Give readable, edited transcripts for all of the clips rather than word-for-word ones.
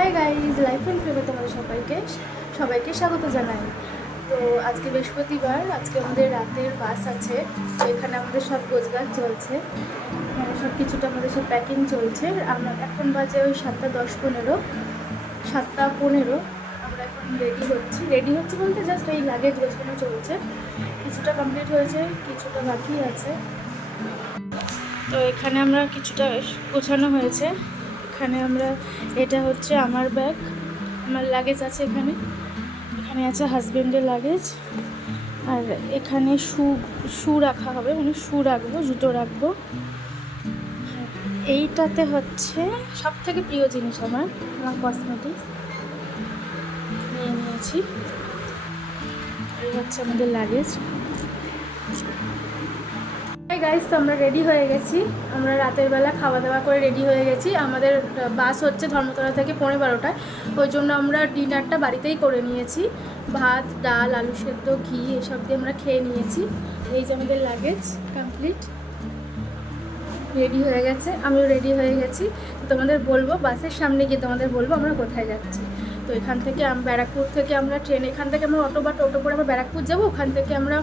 Hi guys, life and ফ্লেভারে তোমাদের সবাইকে স্বাগত জানাই। তো আজকে বৃহস্পতিবার, আজকে আমাদের রাতের বাস আছে। তো এখানে আমাদের সব গোছগাছ চলছে, সব কিছুটা আমাদের সব প্যাকিং চলছে। আমরা এখন বাজে ওই 7:10-15, 7:15। আমরা এখন রেডি হচ্ছে বলতে জাস্ট এই লাগেজ গোছানো চলছে। কিছুটা কমপ্লিট হয়েছে, কিছুটা বাকি আছে। তো এখানে আমরা কিছুটা গোছানো হয়েছে। এখানে এটা হচ্ছে আমার ব্যাগ, আমার লাগেজ আছে এখানে আছে হাজবেন্ডের লাগেজ। আর এখানে শু রাখা হবে, মানে শু রাখবো, জুতো রাখবো। এইটাতে হচ্ছে সব থেকে প্রিয় জিনিস আমার কসমেটিক্স নিয়ে নিয়েছি। এই হচ্ছে আমাদের লাগেজ। গাইজ, তো আমরা রেডি হয়ে গেছি। আমরা রাতের বেলা খাওয়া দাওয়া করে রেডি হয়ে গেছি। আমাদের বাস হচ্ছে ধর্মতলা থেকে 12:15টায়। ওই জন্য আমরা ডিনারটা বাড়িতেই করে নিয়েছি। ভাত, ডাল, আলু সেদ্ধ, ঘি এসব দিয়ে আমরা খেয়ে নিয়েছি। এই যে আমাদের লাগেজ কমপ্লিট, রেডি হয়ে গেছে। আমিও রেডি হয়ে গেছি। তোমাদের বলবো, বাসের সামনে গিয়ে তোমাদের বলবো আমরা কোথায় যাচ্ছি। তো এখান থেকে ব্যারাকপুর থেকে আমরা ট্রেন, এখান থেকে আমরা অটো বা টোটো করে আমরা ব্যারাকপুর যাবো। ওখান থেকে আমরা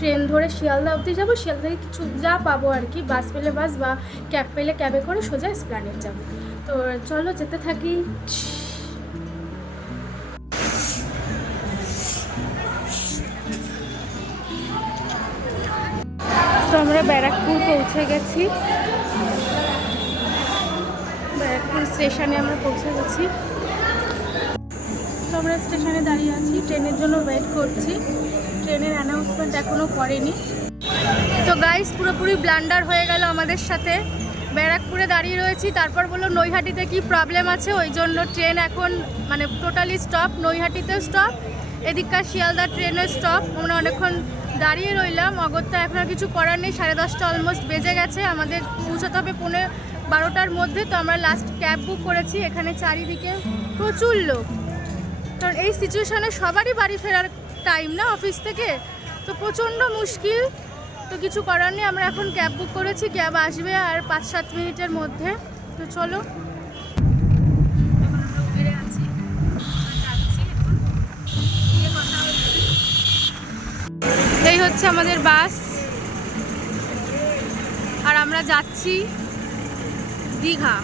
ট্রেন ধরে শিয়ালদা অবধি যাবো। শিয়ালদা থেকে কিছু যা পাবো আর কি, বাস পেলে বাস বা ক্যাব পেলে ক্যাবে করে সোজা এসপ্ল্যানেড যাবো। তো চলো যেতে থাকি। তো আমরা ব্যারাকপুর পৌঁছে গেছি। ব্যারাকপুর স্টেশনে আমরা পৌঁছে গেছি। তো আমরা স্টেশনে দাঁড়িয়ে আছি, ট্রেনের জন্য ওয়েট করছি। ট্রেনের অ্যানাউন্সমেন্ট এখনও করেনি। তো গাইস, পুরোপুরি ব্লান্ডার হয়ে গেল আমাদের সাথে। ব্যারাকপুরে দাঁড়িয়ে রয়েছি, তারপর বললো নৈহাটিতে কি প্রবলেম আছে, ওই জন্য ট্রেন এখন মানে টোটালি স্টপ। নৈহাটিতেও স্টপ, এদিককার শিয়ালদা ট্রেনের স্টপ। আমরা অনেকক্ষণ দাঁড়িয়ে রইলাম। অগত্যা এখন আর কিছু করার নেই, 10:30 অলমোস্ট বেজে গেছে। আমাদের পৌঁছাতে হবে 11:30-12টার মধ্যে। তো আমরা লাস্ট ক্যাব বুক করেছি। এখানে চারিদিকে প্রচুর লোক, কারণ এই সিচুয়েশানে সবারই বাড়ি ফেরার টাইম না অফিস থেকে, তো প্রচণ্ড মুশকিল। তো কিছু করার নেই, আমরা এখন ক্যাব বুক করেছি। ক্যাব আসবে আর 5-7 মিনিটের মধ্যে। তো চলো, এই হচ্ছে আমাদের বাস, আর আমরা যাচ্ছি দীঘা।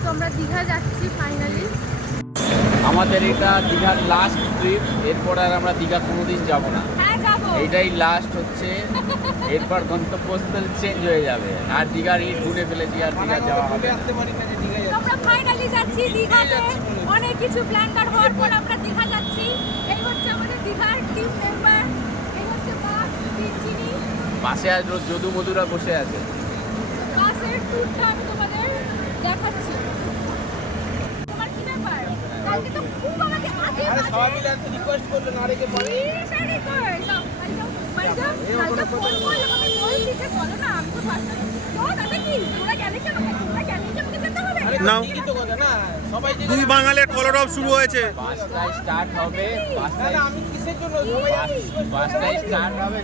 তো আমরা দীঘা যাচ্ছি ফাইনালি। আমাদের এটা দীঘার লাস্ট ট্রিপ। এরপর আর আমরা দীঘা কোনোদিন যাব না। এইটাই লাস্ট হচ্ছে। এরপর গন্তব্যস্থল চেঞ্জ হয়ে যাবে। আর দীঘার ইট গুনে ফেলেছি, আর দীঘা যাওয়া হবে না। আমরা ফাইনালি যাচ্ছি দীঘাতে। অনেক কিছু প্ল্যান হওয়ার পর আমরা দীঘা যাচ্ছি। এই হচ্ছে আমাদের দীঘার টিম মেম্বার। এই হচ্ছে বাস, চিনি। বাসে আজ রোজ যদু মধুরা বসে আছে। বাসের ট্যুরটা আমি তোমাদের দেখাচ্ছি। তোমার কি ব্যাপার? কালকে তো খুব আমাকে আগে সবাই মিলে একটা রিকোয়েস্ট করলো না রেখে পরে। কালকে ফোন করলাম, আমি বলছি যে চলো না, আমি তো বাসটা তো তাতে কি তোরা গেলে কি আমাকে যেতে হবে নাও। দুই বাঙালির কলরব শুরু হয়েছে। বাসটাই স্টার্ট হবে। আমি কিসের জন্য বাসটাই স্টার্ট হবে।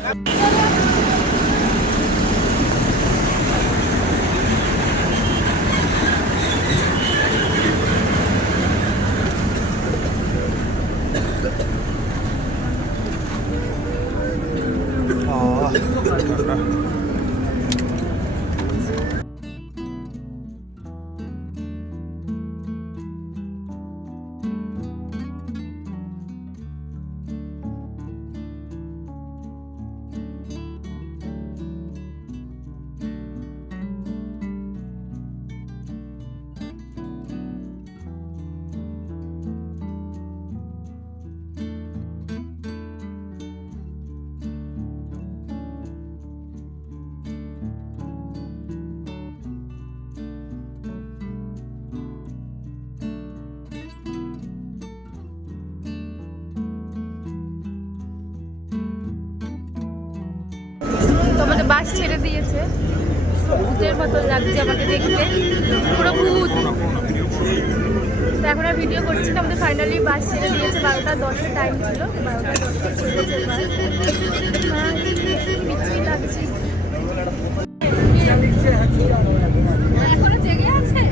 তো আমাদের বাস ছেড়ে দিয়েছে। ভূতের মতন লাগছে আমাকে দেখতে, পুরো ভূত। তো এখন আর ভিডিও করছি না। আমাদের ফাইনালি বাস ছেড়ে দিয়েছে। 12:10 টাইম ছিল, 12:10 ছেড়েছে বাস। বিচ্ছিরি লাগছে। এখনো জেগে আছে।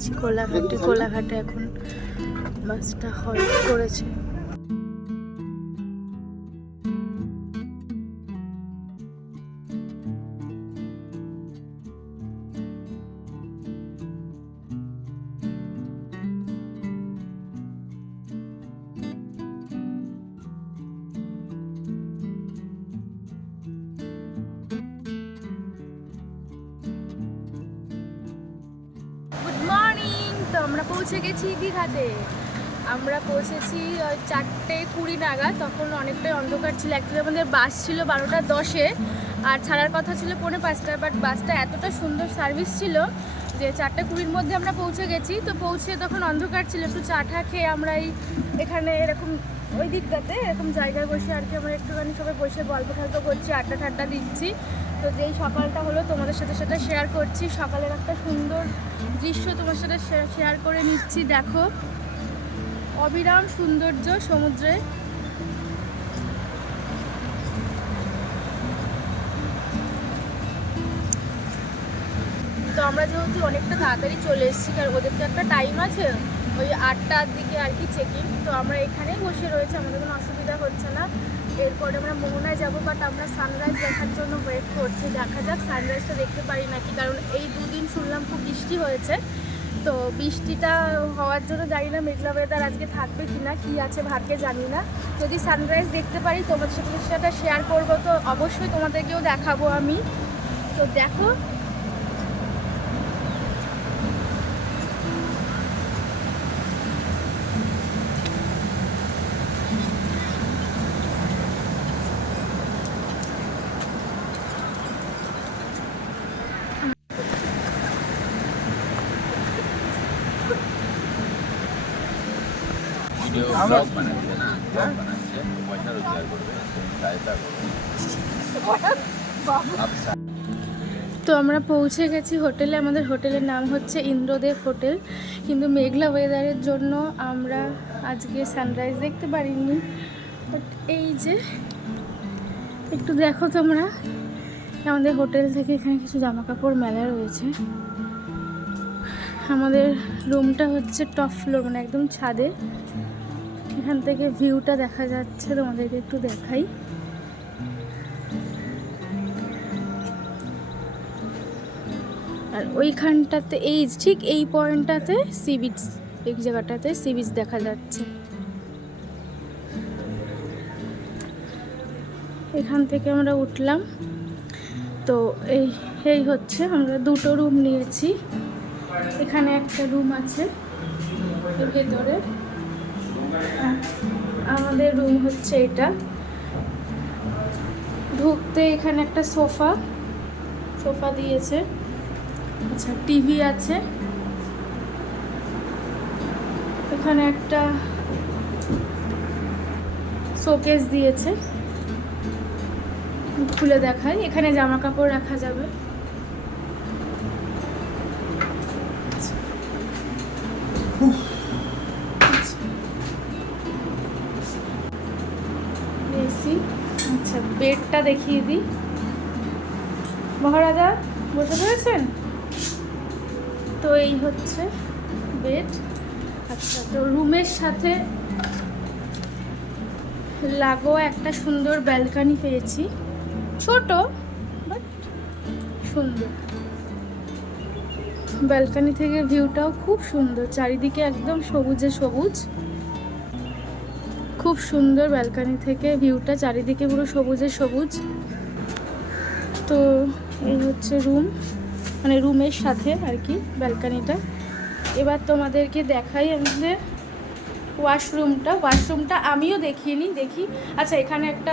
আছি কোলাঘাটে এখন বাসটা হল্ট করেছে। Good morning. তো আমরা পৌঁছে গেছি দীঘাতে। আমরা পৌঁছেছি 4:20 নাগাদ। তখন অনেকটাই অন্ধকার ছিল। অ্যাকচুয়ালি আমাদের বাস ছিল 12:10-এ আর ছাড়ার কথা ছিল 4:45-টায়, বাট বাসটা এতটা সুন্দর সার্ভিস ছিল যে 4:20-র মধ্যে আমরা পৌঁছে গেছি। তো পৌঁছে তখন অন্ধকার ছিল, একটু চা খেয়ে আমরা এখানে এরকম ওই দিকটাতে এরকম জায়গায় বসে আর কি আমরা একটুখানি সবাই বসে গল্প টল্প করছি, আড্ডা ঠাড্ডা দিচ্ছি। তো যেই সকালটা হলো তোমাদের সাথে সেটা শেয়ার করছি। সকালের একটা সুন্দর দৃশ্য তোমার সাথে শেয়ার করে নিচ্ছি। দেখো অবিরাম সৌন্দর্য সমুদ্রে। তো আমরা যেহেতু অনেকটা তাড়াতাড়ি চলে এসেছি, কারণ ওদের তো একটা টাইম আছে ওই 8টার দিকে আর কি চেকিং। তো আমরা এখানেই বসে রয়েছি, আমাদের কোনো অসুবিধা হচ্ছে না। এরপরে আমরা মোহনায় যাবো, বাট আমরা সানরাইজ দেখার জন্য ওয়েট করছি। দেখা যাক সানরাইজটা দেখতে পারি নাকি, কারণ এই দুদিন শুনলাম খুব বৃষ্টি হয়েছে। তো বৃষ্টিটা হওয়ার জন্য জানি না মেঘলা ওয়েদার আজকে থাকবে কি না, কী আছে ভাগ্যে জানি না। যদি সানরাইজ দেখতে পারি তোমাদের সাথে সেটা শেয়ার করবো, তো অবশ্যই তোমাদেরকেও দেখাবো আমি। তো দেখো ভিডিও ব্লগ বানাচ্ছে না, ব্লগ বানাচ্ছে, পয়সা রোজগার করবে, সহায়তা করবে। তো আমরা পৌঁছে গেছি হোটেলে। আমাদের হোটেলের নাম হচ্ছে ইন্দ্রদেব হোটেল, কিন্তু মেঘলা ওয়েদারের জন্য আমরা আজকে সানরাইজ দেখতে পারিনি। বাট এই যে একটু দেখো তোমরা, আমাদের হোটেল থেকে এখানে কিছু জামা কাপড় মেলা রয়েছে। আমাদের রুমটা হচ্ছে টপ ফ্লোর, মানে একদম ছাদে। এখান থেকে ভিউটা দেখা যাচ্ছে, তোমাদেরকে একটু দেখাই। আর ওইখানটাতে ঠিক এই পয়েন্টটাতে সি বিচ, এই জায়গাটাতে সি বিচ দেখা যাচ্ছে। এখান থেকে আমরা উঠলাম। তো এই হচ্ছে, আমরা দুটো রুম নিয়েছি। এখানে একটা রুম আছে এর ভেতরে, আমাদের রুম হচ্ছে এটা। ঢুকতে এখানে একটা সোফা দিয়েছে, আচ্ছা টিভি আছে। এখানে একটা শোকেস দিয়েছে, খুলে দেখাই। এখানে জামা কাপড় রাখা যাবে। এসি, আচ্ছা বেডটা দেখিয়ে দিই। মহারাজা বসে পড়েছেন। তো এই হচ্ছে বেড। আচ্ছা, তো রুমের সাথে লাগোয়া একটা সুন্দর ব্যালকনি পেয়েছি, ছোট বাট সুন্দর। ব্যালকনি থেকে ভিউটাও খুব সুন্দর, চারিদিকে একদম সবুজে সবুজ, খুব সুন্দর। ব্যালকনি থেকে ভিউটা চারিদিকে পুরো সবুজে সবুজ। তো এই হচ্ছে রুম, মানে রুমের সাথে আর কি ব্যালকনিটা। এবার তোমাদেরকে দেখাই আমাদের ওয়াশরুমটা আমিও দেখিনি, দেখি। আচ্ছা, এখানে একটা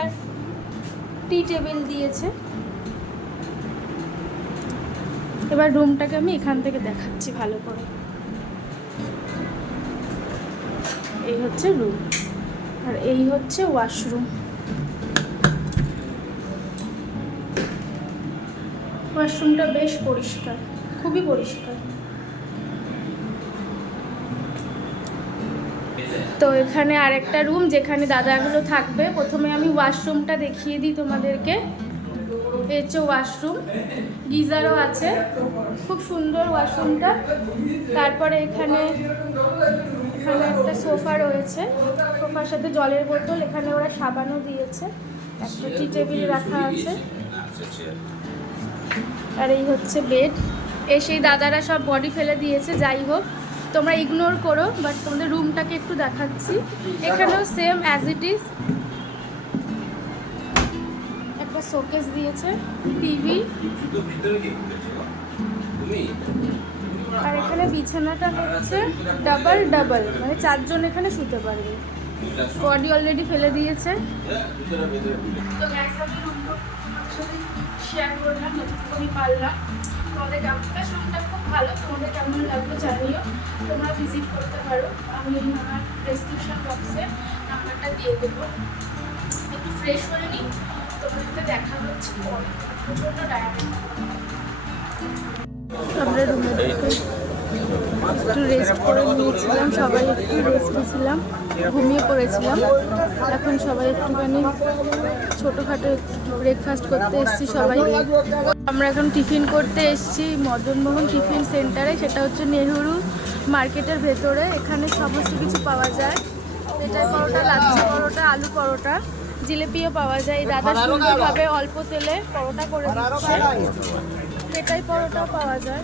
টি টেবিল দিয়েছে। এবার রুমটাকে আমি এখান থেকে দেখাচ্ছি ভালো করে। এই হচ্ছে রুম, আর এই হচ্ছে ওয়াশরুম। ওয়াশরুমটা বেশ পরিষ্কার, খুবই পরিষ্কার। তো এখানে আরেকটা রুম যেখানে দাদাগুলো থাকবে। প্রথমে আমি ওয়াশরুমটা দেখিয়ে দিই তোমাদেরকে। এই হচ্ছে ওয়াশরুম, গিজারও আছে, খুব সুন্দর ওয়াশরুমটা। তারপরে এখানে একটা সোফা রয়েছে, সোফার সাথে জলের বোতল, এখানে ওরা সাবানও দিয়েছে, একটা টি টেবিল রাখা আছে। আর এই হচ্ছে বেড। সেই দাদারা সব বডি ফেলে দিয়েছে, যাই হোক তোমরা ইগনোর করো, বাট তোমাদের রুমটাকে একটু দেখাচ্ছি। এখানেও সেম অ্যাজ ইট ইজ, একটা শোকেস দিয়েছে, টিভি, আর এখানে বিছানাটা হচ্ছে ডাবল ডাবল, মানে 4 জন এখানে শুতে পারবে। বডি অলরেডি ফেলে দিয়েছে। তো গ্যাস আমি রুমটা শেয়ার করলাম যতটুকু পারলাম। তোমাদের ক্যাম্পাস রুমটা খুব ভালো, তোমাদের কেমন লাগলো জানিও, তোমরা ভিজিট করতে পারো। আমি আমার ডেসক্রিপশন বক্সে নাম্বারটা দিয়ে দেবো। একটু ফ্রেশ করে নিই, তোমাদের দেখা হচ্ছে পরে। প্রচণ্ড ডায়াবেটিস। আমরা রুমে একটু রেস্ট করে নিয়েছিলাম, সবাই একটু রেস্ট নিয়েছিলাম, ঘুমিয়ে পড়েছিলাম। এখন সবাই একটুখানি ছোটোখাটো একটু ব্রেকফাস্ট করতে এসেছি সবাই। আমরা এখন টিফিন করতে এসেছি মদনমোহন টিফিন সেন্টারে, সেটা হচ্ছে নেহেরু মার্কেটের ভেতরে। এখানে সমস্ত কিছু পাওয়া যায়, পেটাই পরোটা, লাচ্ছি পরোটা, আলু পরোটা, জিলেপিও পাওয়া যায়। এই দাদা সুন্দরভাবে অল্প তেলে পরোটা করে দিচ্ছে, পেটাই পরোটাও পাওয়া যায়,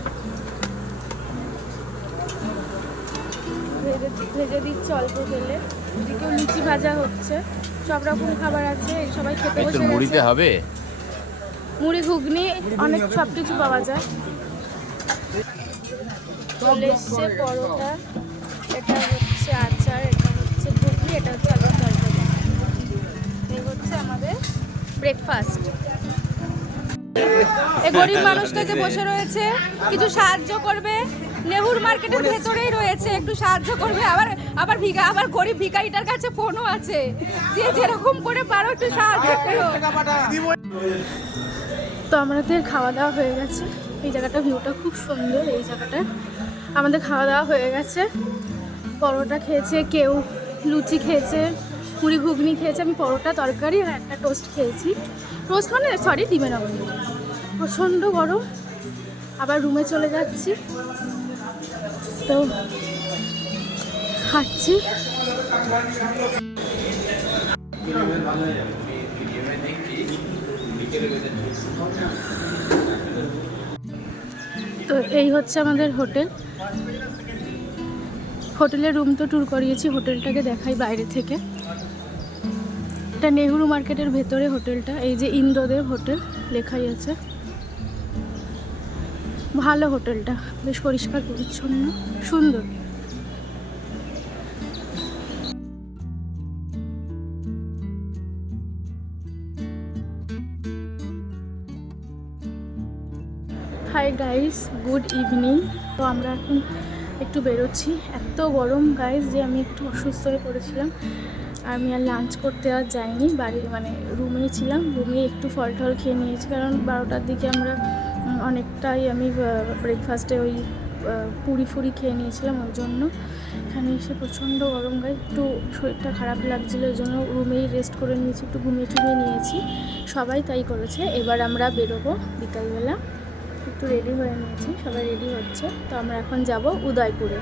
ভেজে দিচ্ছে অল্প তেলে। এদিকেও লুচি ভাজা হচ্ছে, সব রকম খাবার আছে, সবাই খেতে বসে গেছে। হবে মুড়ি, ঘুগনি, অনেক সব কিছু পাওয়া যায়। চলে এসছে পরোটা, এটা হচ্ছে আচার, এটা হচ্ছে ঘুগনি, এটা হচ্ছে আলুর তরকারি। এই হচ্ছে আমাদের ব্রেকফাস্ট। এই গরিব মানুষটাকে বসে রয়েছে, কিছু সাহায্য করবে। নেহুর মার্কেটের ভেতরেই রয়েছে, একটু সাহায্য করবে। আবার গরিব ভিখারিটার কাছে ফোনও আছে, যে যেরকম করে পারো একটু সাহায্য করো। তো আমাদের খাওয়া দাওয়া হয়ে গেছে। এই জায়গাটা ভিউটা খুব সুন্দর। এই জায়গাটা আমাদের খাওয়া দাওয়া হয়ে গেছে। পরোটা খেয়েছে কেউ, লুচি খেয়েছে, মুড়ি ঘুগনি খেয়েছে। আমি পরোটা, তরকারি আর একটা টোস্ট খেয়েছি। টোস্ট মানে সরি, ডিমের অমলেট। প্রচণ্ড গরম। আবার রুমে চলে যাচ্ছি, তো হাঁটছি। তো এই হচ্ছে আমাদের হোটেল। হোটেলের রুম তো ট্যুর করিয়েছি, হোটেলটাকে দেখাই বাইরে থেকে। এটা নেহেরু মার্কেটের ভেতরে হোটেলটা। এই যে ইন্দ্রদেব হোটেল লেখাই আছে। ভালো হোটেলটা, বেশ পরিষ্কার পরিচ্ছন্ন, সুন্দর। Hi guys, good evening. তো আমরা এখন একটু বেরোচ্ছি। এত গরম গাইস যে আমি একটু অসুস্থ হয়ে পড়েছিলাম। আমি আর লাঞ্চ করতে আর যাইনি, মানে রুমেই ছিলাম। রুমে একটু ফল টল খেয়ে নিয়েছি, কারণ 12টার দিকে আমরা অনেকটাই আমি ব্রেকফাস্টে ওই পুরি ফুরি খেয়ে নিয়েছিলাম। ওই জন্য এখানে এসে প্রচণ্ড গরম গায়ে একটু শরীরটা খারাপ লাগছিলো, ওই জন্য রুমেই রেস্ট করে নিয়েছি, একটু ঘুমিয়ে টুমিয়ে নিয়েছি। সবাই তাই করেছে। এবার আমরা বেরোবো বিকালবেলা। একটু রেডি হয়ে নিয়েছি, সবাই রেডি হচ্ছে। তো আমরা এখন যাব উদয়পুরে।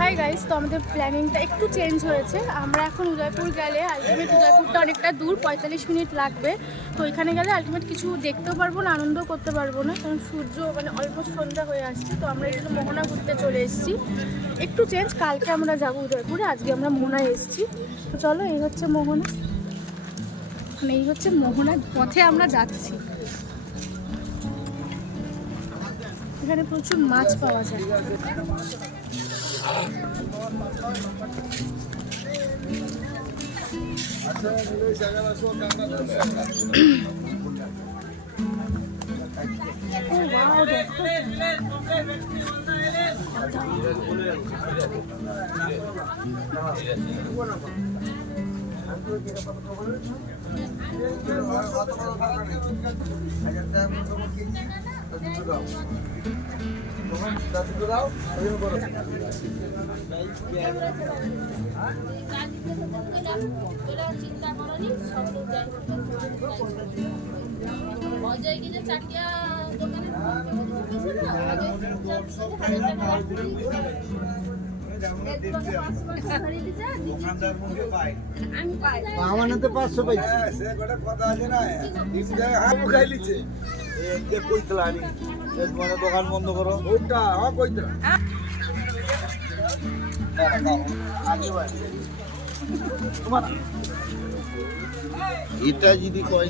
হাই গাইস, তো আমাদের প্ল্যানিংটা একটু চেঞ্জ হয়েছে। আমরা এখন উদয়পুর গেলে আলটিমেট উদয়পুরটা অনেকটা দূর, 45 মিনিট লাগবে। তো এখানে গেলে আলটিমেট কিছু দেখতেও পারবো না, আনন্দও করতে পারবো না, কারণ সূর্য মানে অলমোস্ট সন্ধ্যা হয়ে আসছে। তো আমরা এই জন্য মোহনা ঘুরতে চলে এসেছি। একটু চেঞ্জ, কালকে আমরা যাবো উদয়পুরে, আজকে আমরা মোহনায় এসেছি। তো চলো, এই হচ্ছে মোহনা, মানে এই হচ্ছে মোহনার পথে আমরা যাচ্ছি। এখানে প্রচুর মাছ পাওয়া যায়। চিন্তা করনি সঙ্গে যাই অজয় কি যে চাটিয়া দোকানে আমার তো 500 পাইছি দোকান বন্ধ করো এটা যদি কয়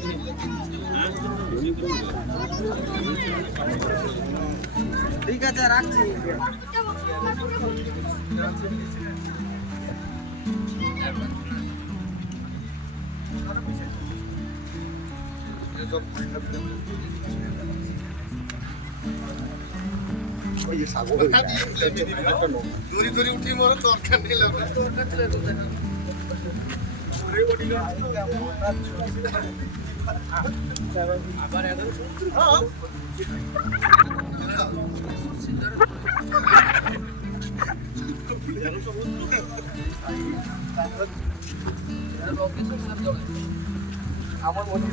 ঠিক আছে রাখছি দড়ি দড়ি উঠি মরে দরকার নেই আমার মনে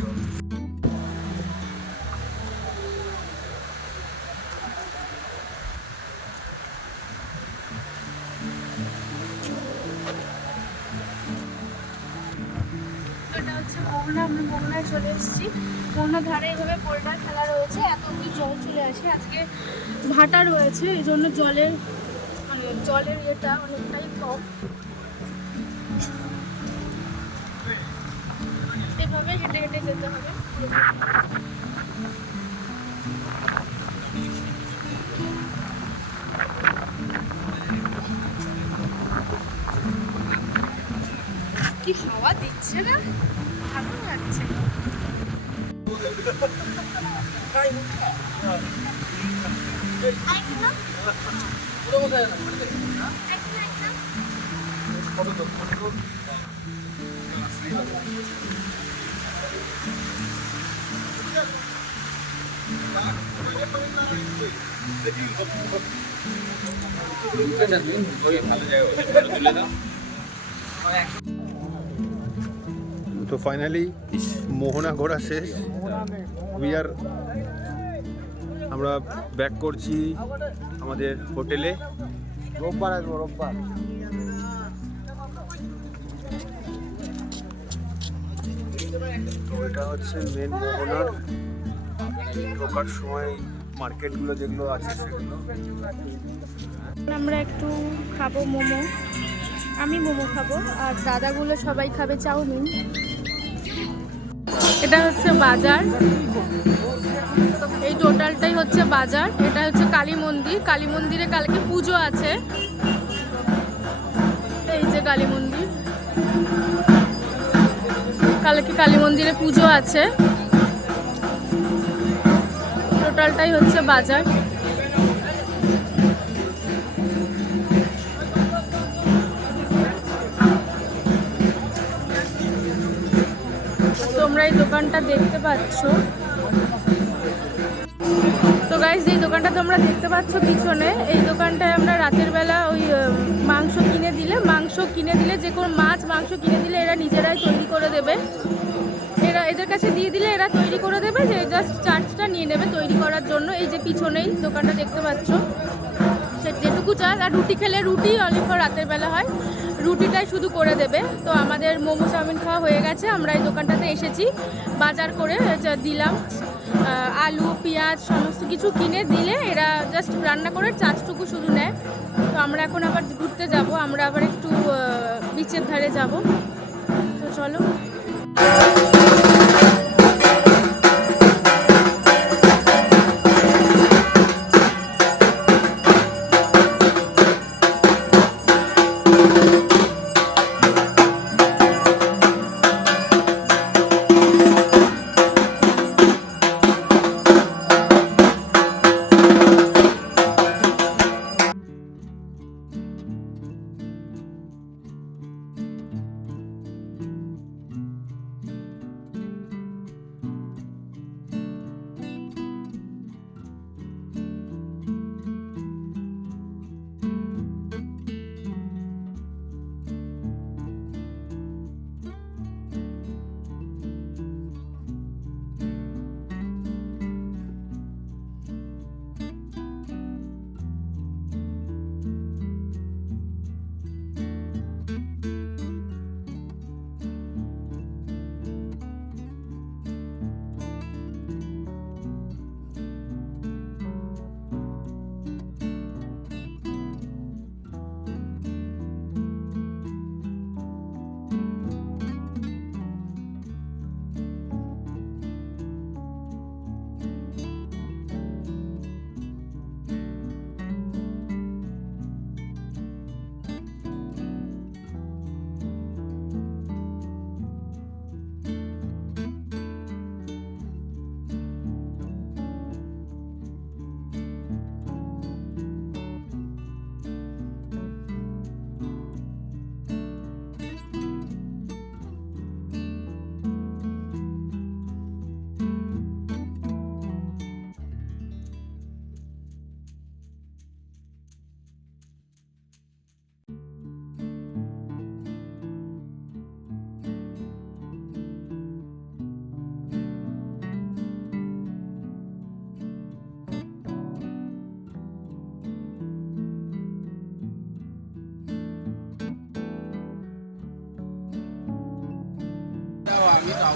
এটা হচ্ছে মোহনা, আমরা মোহনায় চলে এসেছি। মোহনার ধারে এইভাবে পোলটার খেলা রয়েছে, এত অব্দি জল চলে আসে। আজকে ভাটা রয়েছে, এই জন্য জলের ইয়েটা অনেকটাই কম। এভাবে হেঁটে হেঁটে যেতে হবে। কি হাওয়া দিচ্ছে না, ভালো লাগছে। তো ফাইনালি মোহনা ঘোরা শেষ। আমরা ব্যাক করছি আমাদের হোটেলে। রোববার আসবো, রোববার। তো এটা হচ্ছে মেন মোহনার ঢোকার সময় মার্কেটগুলো যেগুলো আছে সেগুলো। আমরা একটু খাবো মোমো, আমি মোমো খাবো আর দাদাগুলো সবাই খাবে চাউমিন। এটা হচ্ছে বাজার, এই টোটালটাই হচ্ছে বাজার। এটা হচ্ছে কালী মন্দির, কালী মন্দিরে কালকে পুজো আছে। এই যে কালী মন্দির, কালকে কালী মন্দিরে পুজো আছে। টোটালটাই হচ্ছে বাজার। তোমরা এই দোকানটা দেখতে পাচ্ছ। তো গাইস, এই দোকানটা তোমরা দেখতে পাচ্ছ পিছনে, এই দোকানটায় আমরা রাতের বেলা ওই মাংস কিনে দিলে যে কোনো মাছ মাংস কিনে দিলে এরা নিজেরাই তৈরি করে দেবে। এদের কাছে দিয়ে দিলে এরা তৈরি করে দেবে, যে জাস্ট চার্জটা নিয়ে নেবে তৈরি করার জন্য। এই যে পিছনেই দোকানটা দেখতে পাচ্ছ, সে যেটুকু চাল আর রুটি খেলে রুটি অনলি ফর রাতের বেলা হয়, রুটিটাই শুধু করে দেবে। তো আমাদের মোমো চাউমিন খাওয়া হয়ে গেছে, আমরা এই দোকানটাতে এসেছি বাজার করে দিলাম। আলু পেঁয়াজ সমস্ত কিছু কিনে দিলে এরা জাস্ট রান্না করে চার্জটুকু শুধু নেয়। তো আমরা এখন আবার ঘুরতে যাব, আমরা আবার একটু বিচের ধারে যাব। তো চলো।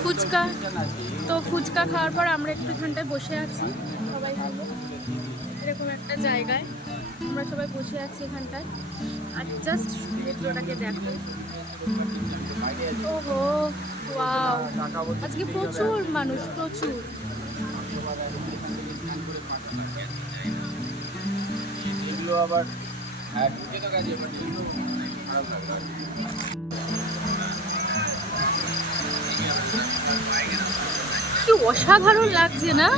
ফুচকা তো ফুচকা খাওয়ার পর আমরা একটু এখানটায় বসে আছি সবাই মিলে এরকম একটা জায়গায় আমরা সবাই বসে আছি এখানটায় আর জাস্ট মেট্রোটাকে দেখো ওহো ওয়াও আজকে প্রচুর মানুষ প্রচুর এগুলো আবার ঢুকে তো গেছে বাট এগুলো খারাপ লাগবে কি অসাধারণ লাগছে না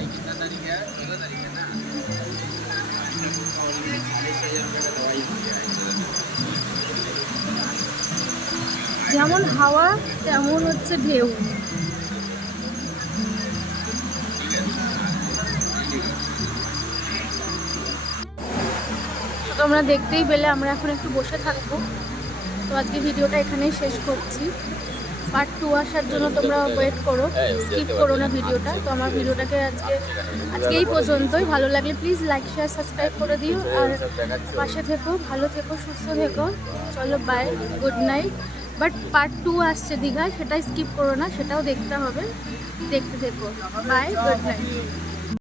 যেমন হাওয়া তেমন হচ্ছে ঢেউ তো তোমরা দেখতেই পেলে আমরা এখন একটু বসে থাকবো তো আজকে ভিডিওটা এখানেই শেষ করছি পার্ট 2 আসার জন্য তোমরা ওয়েট করো স্কিপ করো না ভিডিওটা তো আমার ভিডিওটাকে আজকে এই পর্যন্তই ভালো লাগলে প্লিজ লাইক শেয়ার সাবস্ক্রাইব করে দিও আর পাশে থেকো ভালো থেকো সুস্থ থেকো চলো bye good night but part 2 আসছে দীঘায় সেটাই স্কিপ করো না সেটাও দেখতে হবে দেখতে থেকো বাই গুড নাইট